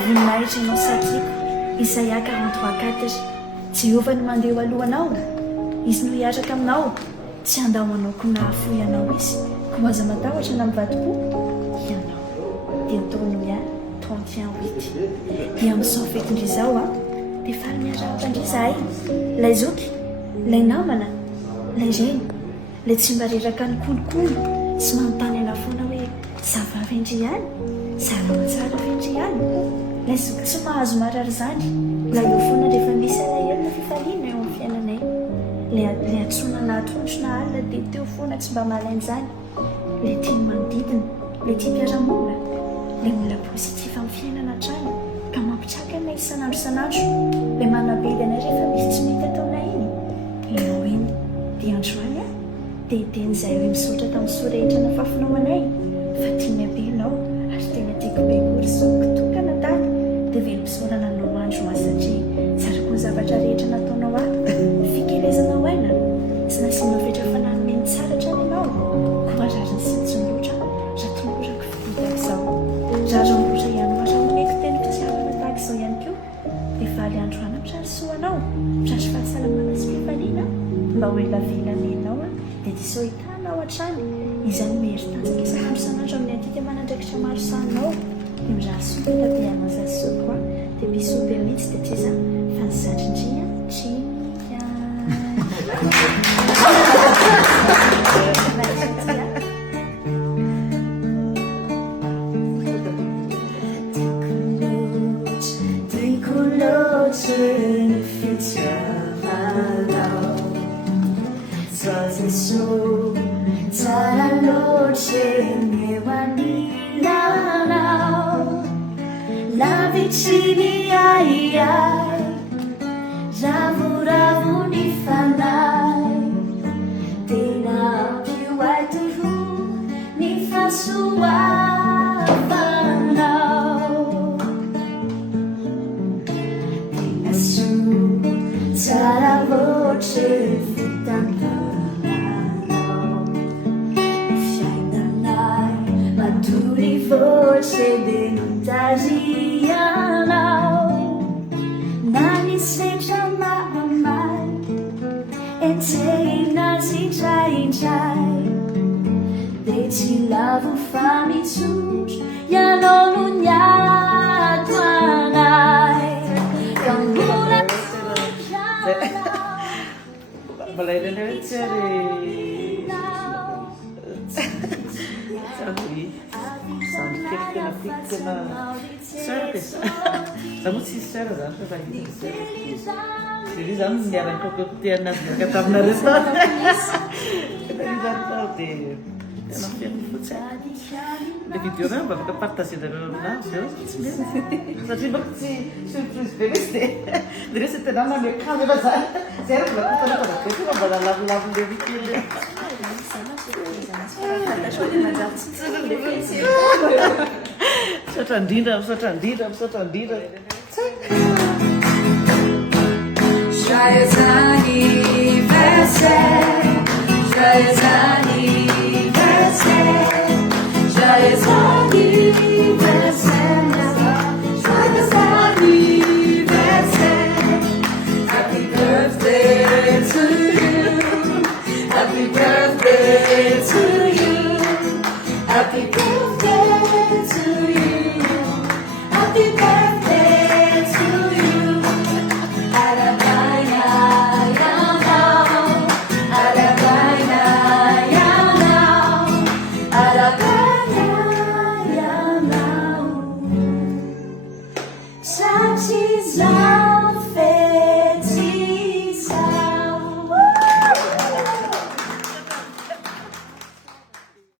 Voninahitranao satiko Isaia 43:4 Jehovah no mandeha alohanao izy no hiaraka aminao tsy andahoanao ko na afoy anao izy ko aza matahotra na mivadi-po ianao dia Deutéronomia 31:8 dia amin'izao fetindry izao dia faly miarahaba indry izahay lay zoky lay namana lay reny lay tsy mba reraka ny kolokolo sy manontany ana foana hoe zavavy indry ihany zava-matsara vendry ihany lay zoky tsy mahazo marary zany lay eo foana rehefa misy alahelo fifaliana eo amin'ny fiainanay lay antsonana atontrona alina dia teo foana tsy mba malainy zany lay tiany manodidina lay tia mpiara-monina lay olona positif amin'ny fiainana hatrany ka mampitraka anay isan'andro isan'andro lay manabedy anay rehefa misy tsy mety ataonay iny ianao iny dia androany dia ten'izay hoe misaotra tamin'ny sorehetra na fafinao anay fa tia miabe ianao ary tena tiako be kory zao kitokana tany dia velom-pisaorana anao andro satria tsara koa ny zavatra rehetra nataonao fikelezanao aina sy nasianao fetra fananoneny tsara hatrany ianao ko arariny sintsony loatra raha tongorako fiditaka izao raha raha ihany raha omeko teny fitiavana tahaka izao ihany koa dia faly andro any ampitrarisoanao mitrary fahasalamana sy fifaliana mba hoe lavelana ianao dia disao hitanao hatrany izany mery tanjaka isan'andro isan'andro amin'ny antiky manandraikitra maro sanao dia miraha soa be ianao zazy soa koa dia bisobe mihitsy dia tiza fa ny zadrindria tria Lavicini ai ai Ravu-ravu-ni fanai Tena più ai turu Ni fa sua fanau Tena su Sarà voce fitantanau Fiantanai Maturi voce denutasi Deci lavo fami sus ya non unyatuanai Kambura Balai dan cari Sabi Sampai kena pikirna Service Kamu sister dah Sebagai jadi zaman jarang kekutian dan kata benar itu kita jarang tahu deh enak yang futsal di video apa kepatas itu dalam video tapi berarti surprise beres deh dari situ nama dia kamera saya berlaku pada itu pada lagu-lagu dia bikin Sotan didam Joyeux anniversaire, joyeux anniversaire, joyeux anniversaire, joyeux anniversaire. Happy birthday to you, happy birthday to you, happy birthday to you, happy birthday to you. Such is love.